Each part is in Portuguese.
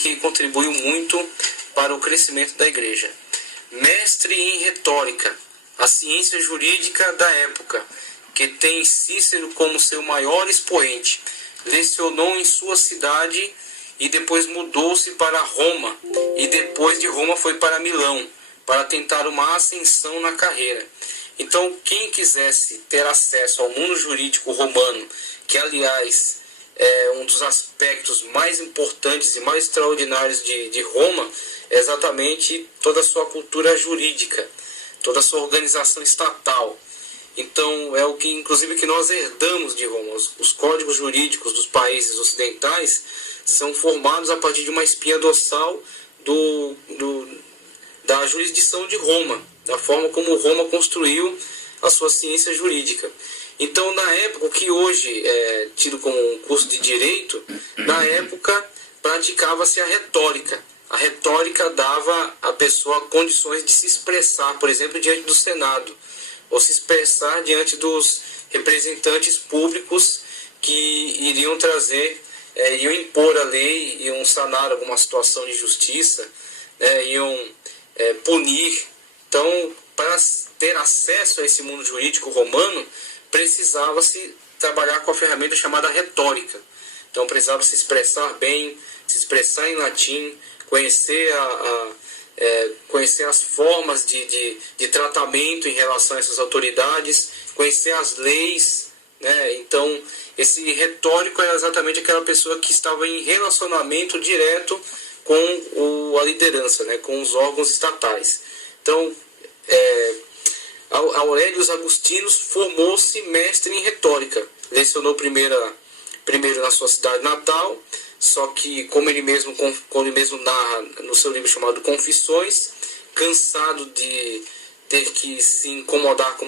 que contribuiu muito para o crescimento da igreja. Mestre em retórica, a ciência jurídica da época, que tem Cícero como seu maior expoente. Lecionou em sua cidade e depois mudou-se para Roma, e depois de Roma foi para Milão, para tentar uma ascensão na carreira. Então, quem quisesse ter acesso ao mundo jurídico romano, que aliás é um dos aspectos mais importantes e mais extraordinários de Roma, é exatamente toda a sua cultura jurídica, toda a sua organização estatal. Então, é o que, inclusive, que nós herdamos de Roma. Os códigos jurídicos dos países ocidentais são formados a partir de uma espinha dorsal da jurisdição de Roma, da forma como Roma construiu a sua ciência jurídica. Então, na época, o que hoje é tido como um curso de direito, na época praticava-se a retórica. A retórica dava à pessoa condições de se expressar, por exemplo, diante do Senado, ou se expressar diante dos representantes públicos que iriam trazer, iam impor a lei, iam sanar alguma situação de justiça, iam punir. Então, para ter acesso a esse mundo jurídico romano, precisava-se trabalhar com a ferramenta chamada retórica. Então, precisava se expressar bem, se expressar em latim, conhecer conhecer as formas de tratamento em relação a essas autoridades, conhecer as leis, né? Então, esse retórico era exatamente aquela pessoa que estava em relacionamento direto com a liderança, né? Com os órgãos estatais. Então, Aurelius Agostinus formou-se mestre em retórica. Lecionou primeiro na sua cidade natal, só que, como ele mesmo narra no seu livro chamado Confissões, cansado de ter que se incomodar com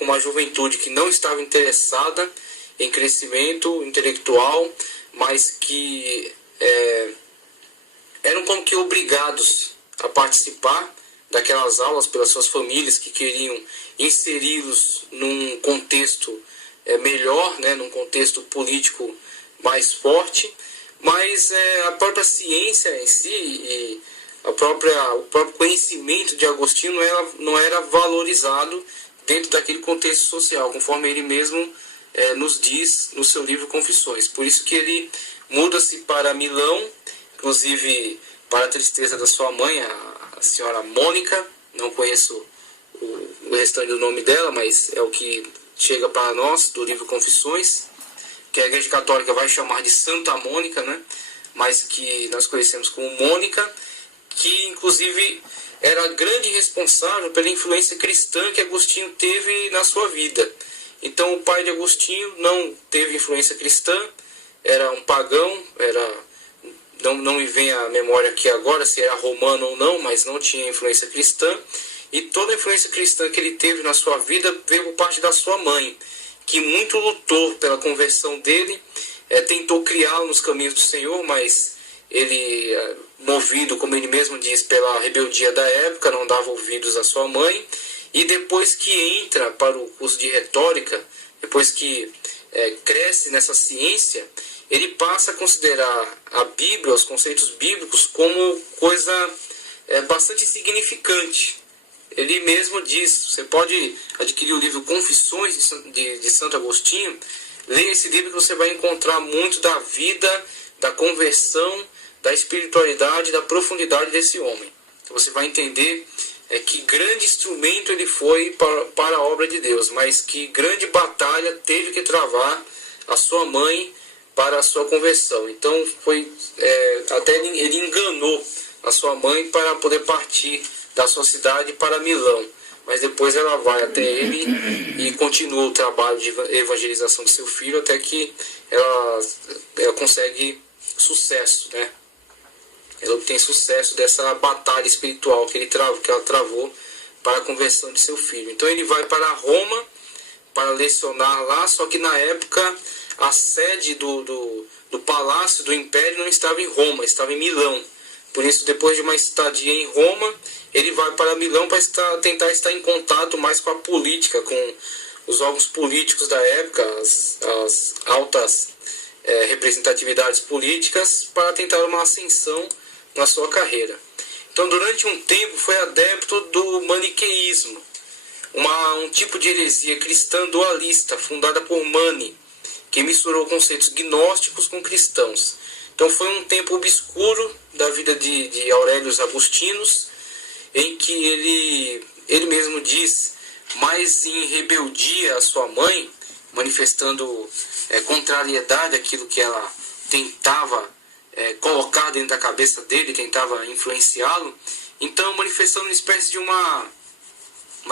uma juventude que não estava interessada em crescimento intelectual, mas que eram como que obrigados a participar daquelas aulas pelas suas famílias que queriam inseri-los num contexto melhor, né, num contexto político mais forte. Mas a própria ciência em si e o próprio conhecimento de Agostinho não era valorizado dentro daquele contexto social, conforme ele mesmo nos diz no seu livro Confissões. Por isso que ele muda-se para Milão, inclusive para a tristeza da sua mãe, a senhora Mônica. Não conheço o restante do nome dela, mas é o que chega para nós do livro Confissões, que a Igreja Católica vai chamar de Santa Mônica, né? Mas que nós conhecemos como Mônica, que inclusive era a grande responsável pela influência cristã que Agostinho teve na sua vida. Então, o pai de Agostinho não teve influência cristã, era um pagão, não me vem à memória aqui agora se era romano ou não, mas não tinha influência cristã. E toda a influência cristã que ele teve na sua vida veio por parte da sua mãe, que muito lutou pela conversão dele, tentou criá-lo nos caminhos do Senhor, mas ele, movido, como ele mesmo diz, pela rebeldia da época, não dava ouvidos à sua mãe. E depois que entra para o curso de retórica, depois que cresce nessa ciência, ele passa a considerar a Bíblia, os conceitos bíblicos, como coisa bastante insignificante. Ele mesmo diz, você pode adquirir o livro Confissões de Santo Agostinho, leia esse livro que você vai encontrar muito da vida, da conversão, da espiritualidade, da profundidade desse homem. Então você vai entender que grande instrumento ele foi para a obra de Deus, mas que grande batalha teve que travar a sua mãe para a sua conversão. Então até ele enganou a sua mãe para poder partir da sua cidade para Milão, mas depois ela vai até ele e continua o trabalho de evangelização de seu filho até que ela consegue sucesso, né? Ela obtém sucesso dessa batalha espiritual que ela travou para a conversão de seu filho. Então ele vai para Roma para lecionar lá, só que na época a sede do palácio do império não estava em Roma, estava em Milão. Por isso, depois de uma estadia em Roma, ele vai para Milão para tentar estar em contato mais com a política, com os órgãos políticos da época, as altas representatividades políticas, para tentar uma ascensão na sua carreira. Então, durante um tempo, foi adepto do maniqueísmo, um tipo de heresia cristã dualista, fundada por Mani, que misturou conceitos gnósticos com cristãos. Então, foi um tempo obscuro da vida de Aurelius Agustinos, em que ele mesmo diz, mais em rebeldia à sua mãe, manifestando contrariedade àquilo que ela tentava colocar dentro da cabeça dele, tentava influenciá-lo. Então, manifestando uma espécie de uma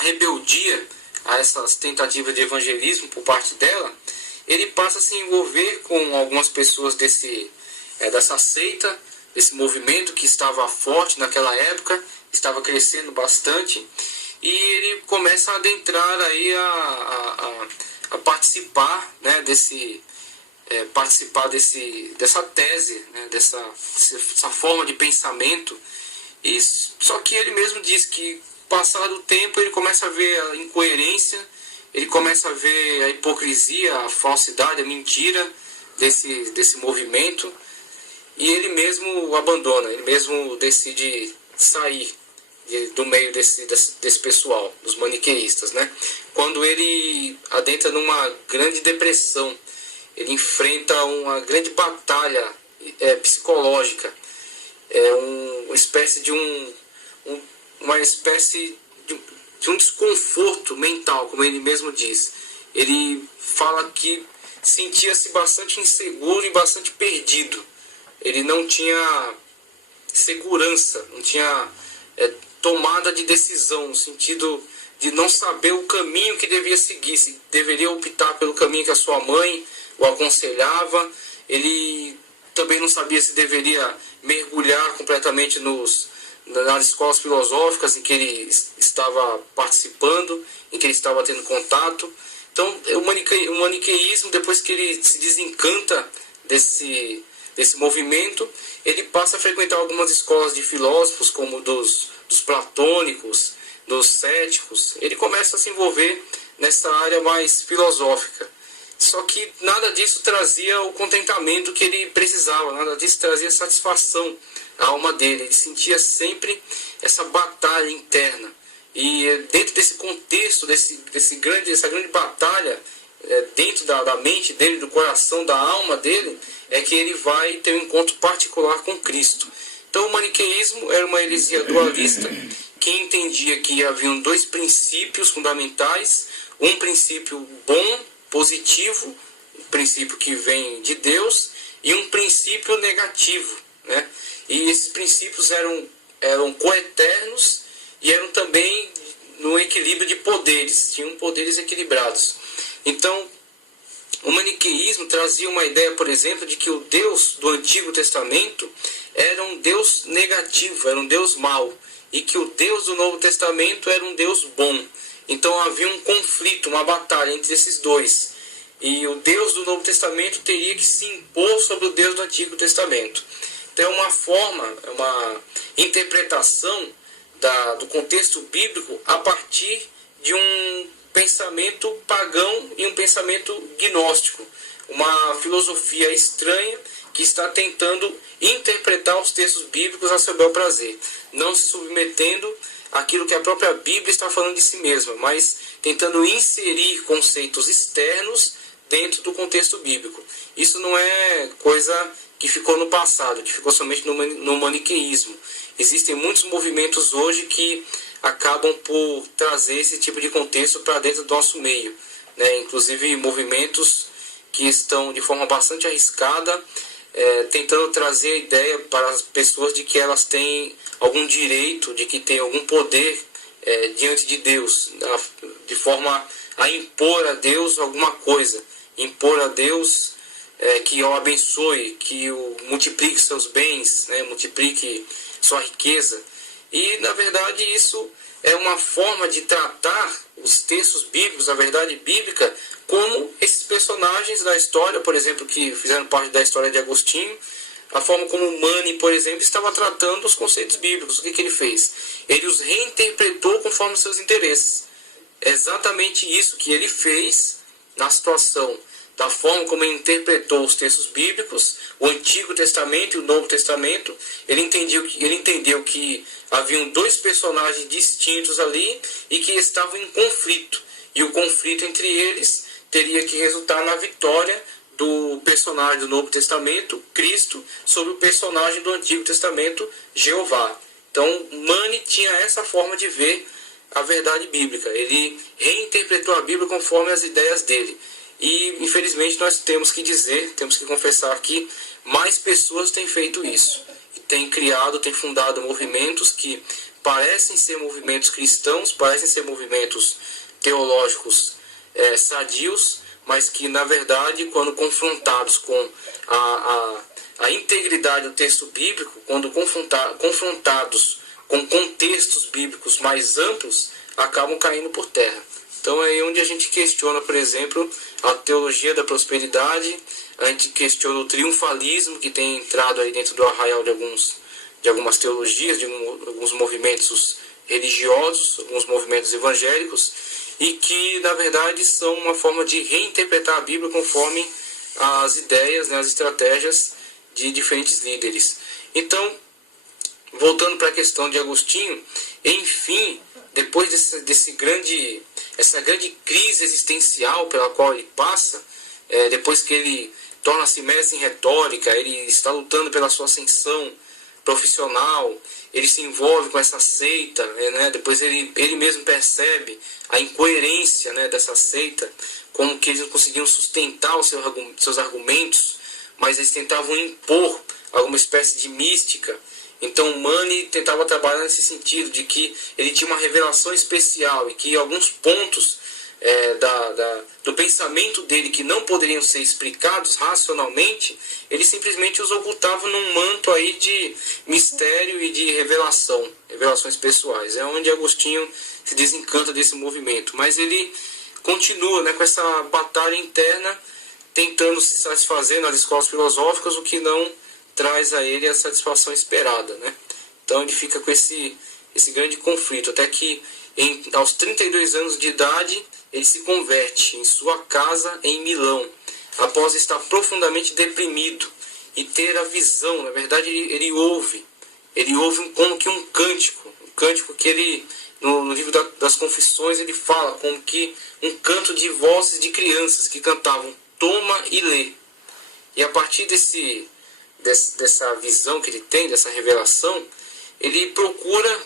rebeldia a essas tentativas de evangelismo por parte dela, ele passa a se envolver com algumas pessoas dessa seita, desse movimento que estava forte naquela época, estava crescendo bastante, e ele começa a adentrar aí a participar, né, dessa tese, né, dessa forma de pensamento. Só que ele mesmo diz que, passado o tempo, ele começa a ver a incoerência, ele começa a ver a hipocrisia, a falsidade, a mentira desse movimento, e ele mesmo abandona, ele mesmo decide sair do meio desse pessoal, dos maniqueístas, né? Quando ele adentra numa grande depressão, ele enfrenta uma grande batalha psicológica, uma espécie de um desconforto mental, como ele mesmo diz. Ele fala que sentia-se bastante inseguro e bastante perdido. Ele não tinha segurança, não tinha tomada de decisão, no sentido de não saber o caminho que devia seguir, se deveria optar pelo caminho que a sua mãe o aconselhava. Ele também não sabia se deveria mergulhar completamente nas escolas filosóficas em que ele estava participando, em que ele estava tendo contato. Então, o maniqueísmo, depois que ele se desencanta desse movimento, ele passa a frequentar algumas escolas de filósofos, como dos platônicos, dos céticos. Ele começa a se envolver nessa área mais filosófica. Só que nada disso trazia o contentamento que ele precisava, nada disso trazia satisfação à alma dele. Ele sentia sempre essa batalha interna. E dentro desse contexto, dessa grande batalha, dentro da mente dele, do coração, da alma dele, é que ele vai ter um encontro particular com Cristo. Então, o maniqueísmo era uma heresia dualista que entendia que haviam dois princípios fundamentais: um princípio bom, positivo, um princípio que vem de Deus, e um princípio negativo, né? E esses princípios eram coeternos e eram também no equilíbrio de poderes, tinham poderes equilibrados. Então, o maniqueísmo trazia uma ideia, por exemplo, de que o Deus do Antigo Testamento era um Deus negativo, era um Deus mau, e que o Deus do Novo Testamento era um Deus bom. Então havia um conflito, uma batalha entre esses dois. E o Deus do Novo Testamento teria que se impor sobre o Deus do Antigo Testamento. Então é uma forma, uma interpretação do contexto bíblico a partir de um pensamento pagão e um pensamento gnóstico. Uma filosofia estranha que está tentando interpretar os textos bíblicos a seu bel prazer, não se submetendo àquilo que a própria Bíblia está falando de si mesma, mas tentando inserir conceitos externos dentro do contexto bíblico. Isso não é coisa que ficou no passado, que ficou somente no maniqueísmo. Existem muitos movimentos hoje que acabam por trazer esse tipo de contexto para dentro do nosso meio, né? Inclusive movimentos que estão de forma bastante arriscada, tentando trazer a ideia para as pessoas de que elas têm algum direito, de que têm algum poder diante de Deus, de forma a impor a Deus alguma coisa, impor a Deus que o abençoe, que o multiplique seus bens, né, multiplique sua riqueza. E, na verdade, isso é uma forma de tratar os textos bíblicos, a verdade bíblica, como esses personagens da história, por exemplo, que fizeram parte da história de Agostinho, a forma como Mani, por exemplo, estava tratando os conceitos bíblicos. O que ele fez? Ele os reinterpretou conforme os seus interesses. É exatamente isso que ele fez na situação da forma como ele interpretou os textos bíblicos, o Antigo Testamento e o Novo Testamento. Ele entendeu que haviam dois personagens distintos ali e que estavam em conflito. E o conflito entre eles teria que resultar na vitória do personagem do Novo Testamento, Cristo, sobre o personagem do Antigo Testamento, Jeová. Então, Mani tinha essa forma de ver a verdade bíblica. Ele reinterpretou a Bíblia conforme as ideias dele. E, infelizmente, nós temos que confessar que mais pessoas têm feito isso. Têm fundado movimentos que parecem ser movimentos cristãos, parecem ser movimentos teológicos sadios, mas que, na verdade, quando confrontados com a integridade do texto bíblico, quando confrontados com contextos bíblicos mais amplos, acabam caindo por terra. Então é aí onde a gente questiona, por exemplo, a teologia da prosperidade, a gente questiona o triunfalismo que tem entrado aí dentro do arraial de algumas teologias, de alguns movimentos religiosos, alguns movimentos evangélicos, e que, na verdade, são uma forma de reinterpretar a Bíblia conforme as ideias, né, as estratégias de diferentes líderes. Então, voltando para a questão de Agostinho, enfim, depois essa grande crise existencial pela qual ele passa, depois que ele torna-se mestre em retórica, ele está lutando pela sua ascensão profissional, ele se envolve com essa seita, né? Depois ele mesmo percebe a incoerência, né, dessa seita, como que eles não conseguiam sustentar os seus argumentos, mas eles tentavam impor alguma espécie de mística. Então Mani tentava trabalhar nesse sentido, de que ele tinha uma revelação especial e que alguns pontos do pensamento dele que não poderiam ser explicados racionalmente, ele simplesmente os ocultava num manto aí de mistério e de revelações pessoais. É onde Agostinho se desencanta desse movimento, mas ele continua, né, com essa batalha interna, tentando se satisfazer nas escolas filosóficas, o que não traz a ele a satisfação esperada, né? Então ele fica com esse grande conflito, até que aos 32 anos de idade ele se converte em sua casa em Milão, após estar profundamente deprimido e ter a visão. Na verdade, ele ouve como que um cântico que ele, no livro das Confissões, ele fala como que um canto de vozes de crianças que cantavam: toma e lê. E a partir dessa visão que ele tem, dessa revelação, ele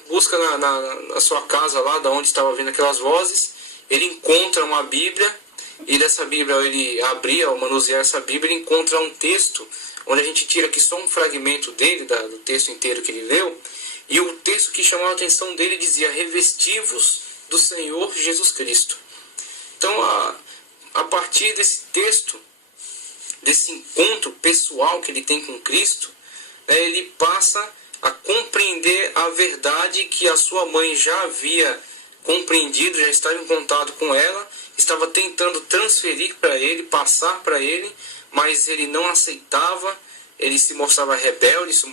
busca na sua casa lá, da onde estava vindo aquelas vozes, ele encontra uma Bíblia, e dessa Bíblia, ao manusear essa Bíblia, ele encontra um texto, onde a gente tira aqui só um fragmento dele, do texto inteiro que ele leu, e o texto que chamou a atenção dele dizia: revesti-vos do Senhor Jesus Cristo. Então, a partir desse texto, desse encontro pessoal que ele tem com Cristo, né, ele passa a compreender a verdade que a sua mãe já havia compreendido, já estava em contato com ela, estava tentando transferir para ele, passar para ele, mas ele não aceitava, ele se mostrava rebelde, se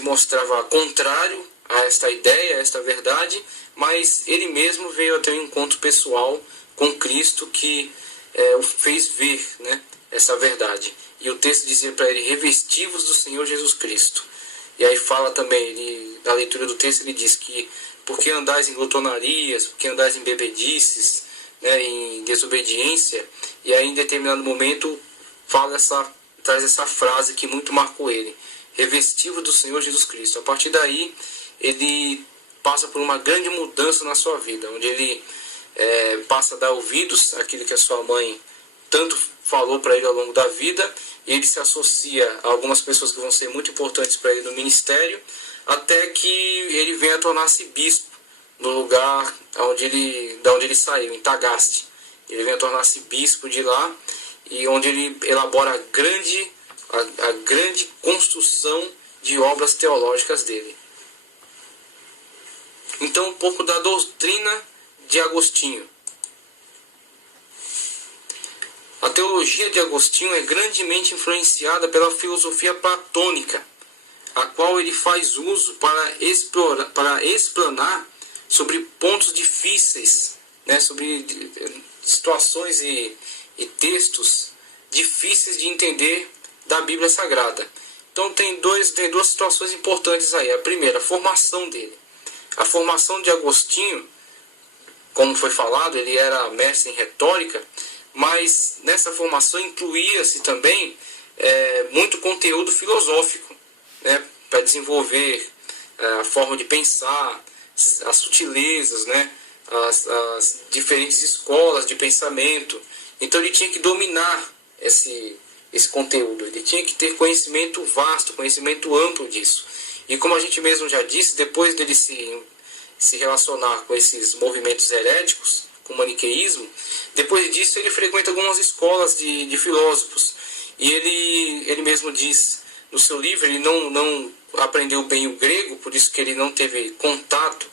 mostrava contrário a esta ideia, a esta verdade, mas ele mesmo veio a ter um encontro pessoal com Cristo que o fez ver, né, essa verdade. E o texto dizia para ele: revesti-vos do Senhor Jesus Cristo. E aí fala também, na leitura do texto, ele diz que porque andais em glutonarias, porque andais em bebedices, né, em desobediência. E aí em determinado momento traz essa frase que muito marcou ele: revesti-vos do Senhor Jesus Cristo. A partir daí ele passa por uma grande mudança na sua vida, onde ele passa a dar ouvidos àquilo que a sua mãe tanto falou para ele ao longo da vida, e ele se associa a algumas pessoas que vão ser muito importantes para ele no ministério, até que ele venha a tornar-se bispo no lugar da onde ele saiu, em Tagaste. Ele vem a tornar-se bispo de lá, e onde ele elabora a grande construção de obras teológicas dele. Então, um pouco da doutrina de Agostinho. A teologia de Agostinho é grandemente influenciada pela filosofia platônica, a qual ele faz uso para explanar sobre pontos difíceis, né, sobre situações e textos difíceis de entender da Bíblia Sagrada. Então tem duas situações importantes aí. A primeira, a formação dele. A formação de Agostinho, como foi falado, ele era mestre em retórica, mas nessa formação incluía-se também muito conteúdo filosófico, né, para desenvolver a forma de pensar, as sutilezas, né, as diferentes escolas de pensamento. Então ele tinha que dominar esse conteúdo, ele tinha que ter conhecimento vasto, conhecimento amplo disso. E como a gente mesmo já disse, depois dele se relacionar com esses movimentos heréticos, com o maniqueísmo, depois disso ele frequenta algumas escolas de filósofos. E ele mesmo diz no seu livro, ele não aprendeu bem o grego, por isso que ele não teve contato,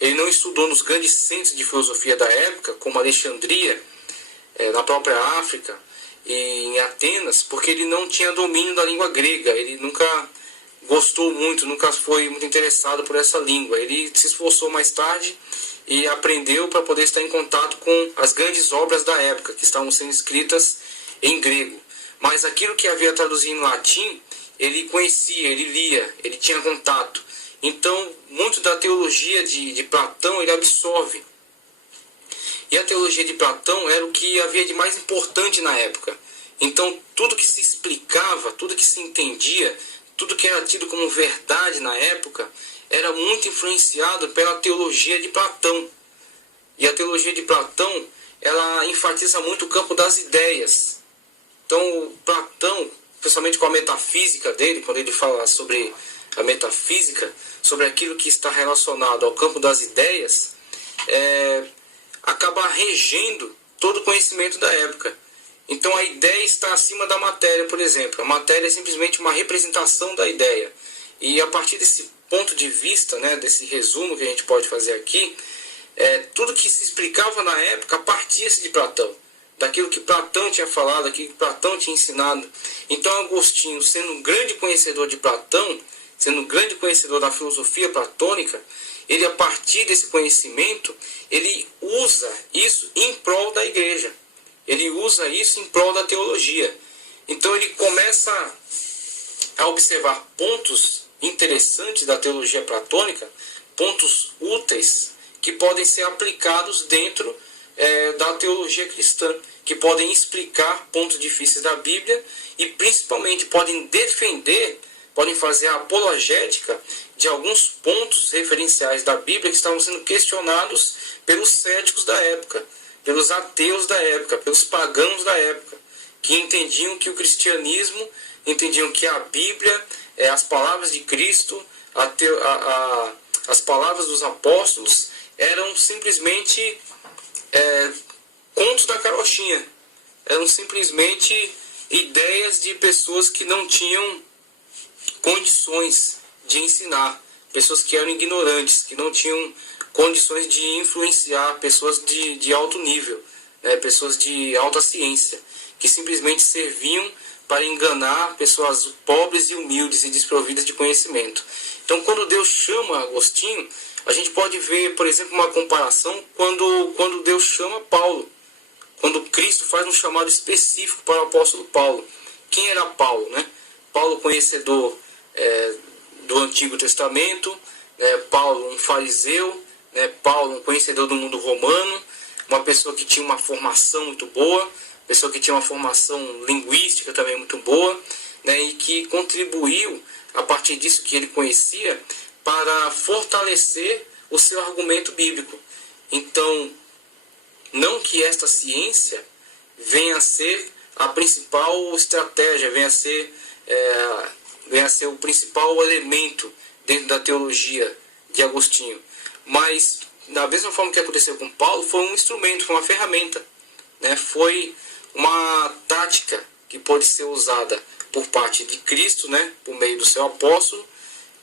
ele não estudou nos grandes centros de filosofia da época, como Alexandria, na própria África, e em Atenas, porque ele não tinha domínio da língua grega, ele nunca gostou muito, nunca foi muito interessado por essa língua. Ele se esforçou mais tarde e aprendeu para poder estar em contato com as grandes obras da época, que estavam sendo escritas em grego. Mas aquilo que havia traduzido em latim, ele conhecia, ele lia, ele tinha contato. Então, muito da teologia de Platão ele absorve. E a teologia de Platão era o que havia de mais importante na época. Então, tudo que se explicava, tudo que se entendia, tudo que era tido como verdade na época, era muito influenciado pela teologia de Platão. E a teologia de Platão, ela enfatiza muito o campo das ideias. Então, Platão, principalmente com a metafísica dele, quando ele fala sobre a metafísica, sobre aquilo que está relacionado ao campo das ideias, acaba regendo todo o conhecimento da época. Então a ideia está acima da matéria, por exemplo. A matéria é simplesmente uma representação da ideia. E a partir desse ponto de vista, né, desse resumo que a gente pode fazer aqui, tudo que se explicava na época partia-se de Platão. Daquilo que Platão tinha falado, daquilo que Platão tinha ensinado. Então Agostinho, sendo um grande conhecedor de Platão, sendo um grande conhecedor da filosofia platônica, ele, a partir desse conhecimento, ele usa isso em prol da igreja. Ele usa isso em prol da teologia. Então ele começa a observar pontos interessantes da teologia platônica, pontos úteis, que podem ser aplicados dentro da teologia cristã, que podem explicar pontos difíceis da Bíblia e principalmente podem defender, podem fazer a apologética de alguns pontos referenciais da Bíblia que estavam sendo questionados pelos céticos da época, pelos ateus da época, pelos pagãos da época, que entendiam que o cristianismo, entendiam que a Bíblia, as palavras de Cristo, as palavras dos apóstolos, eram simplesmente contos da carochinha, eram simplesmente ideias de pessoas que não tinham condições de ensinar, pessoas que eram ignorantes, que não tinham condições de influenciar pessoas de alto nível, né, pessoas de alta ciência, que simplesmente serviam para enganar pessoas pobres e humildes e desprovidas de conhecimento. Então, quando Deus chama Agostinho, a gente pode ver, por exemplo, uma comparação quando Deus chama Paulo, quando Cristo faz um chamado específico para o apóstolo Paulo. Quem era Paulo, né? Paulo, conhecedor do Antigo Testamento, Paulo, um fariseu, Paulo, um conhecedor do mundo romano, uma pessoa que tinha uma formação muito boa, pessoa que tinha uma formação linguística também muito boa, e que contribuiu, a partir disso que ele conhecia, para fortalecer o seu argumento bíblico. Então, não que esta ciência venha a ser a principal estratégia, venha a ser o principal elemento dentro da teologia de Agostinho, mas da mesma forma que aconteceu com Paulo, foi um instrumento, foi uma ferramenta, foi uma tática que pode ser usada por parte de Cristo, por meio do seu apóstolo,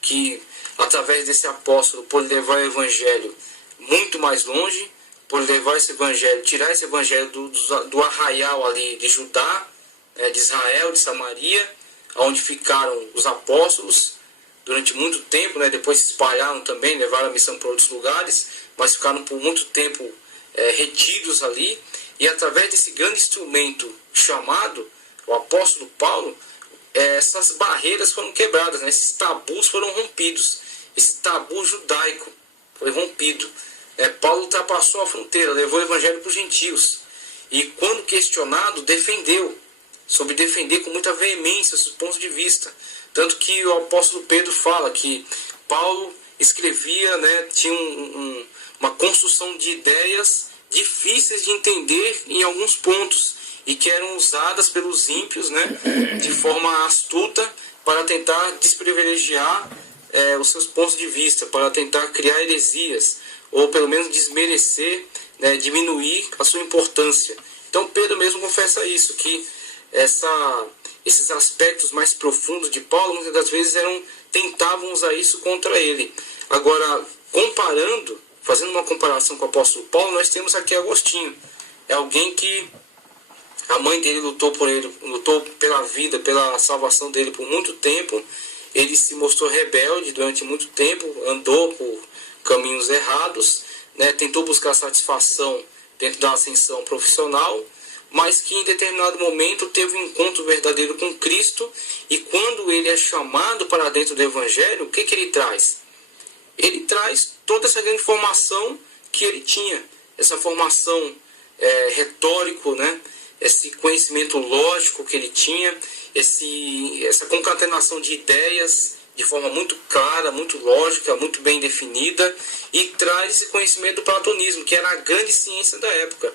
que através desse apóstolo pode levar o evangelho muito mais longe, pode levar esse evangelho, tirar esse evangelho do arraial ali de Judá, de Israel, de Samaria, onde ficaram os apóstolos durante muito tempo, depois se espalharam também, levaram a missão para outros lugares, mas ficaram por muito tempo retidos ali, E através desse grande instrumento chamado o apóstolo Paulo, essas barreiras foram quebradas, né? Esses tabus foram rompidos. Esse tabu judaico foi rompido. Paulo ultrapassou a fronteira, levou o evangelho para os gentios. E quando questionado, soube defender com muita veemência seus pontos de vista. Tanto que o apóstolo Pedro fala que Paulo escrevia, né, tinha uma construção de ideias difíceis de entender em alguns pontos e que eram usadas pelos ímpios, né, de forma astuta para tentar desprivilegiar os seus pontos de vista, para tentar criar heresias ou pelo menos desmerecer, né, diminuir a sua importância. Então Pedro mesmo confessa isso, que esses aspectos mais profundos de Paulo muitas das vezes tentavam usar isso contra ele. Agora, fazendo uma comparação com o apóstolo Paulo, nós temos aqui Agostinho. É alguém que a mãe dele lutou pela vida, pela salvação dele por muito tempo. Ele se mostrou rebelde durante muito tempo, andou por caminhos errados, né, tentou buscar satisfação dentro da ascensão profissional, mas que em determinado momento teve um encontro verdadeiro com Cristo, e quando ele é chamado para dentro do Evangelho, o que ele traz? Ele traz toda essa grande formação que ele tinha, essa formação retórico, né? Esse conhecimento lógico que ele tinha, essa concatenação de ideias de forma muito clara, muito lógica, muito bem definida, e traz esse conhecimento do platonismo, que era a grande ciência da época.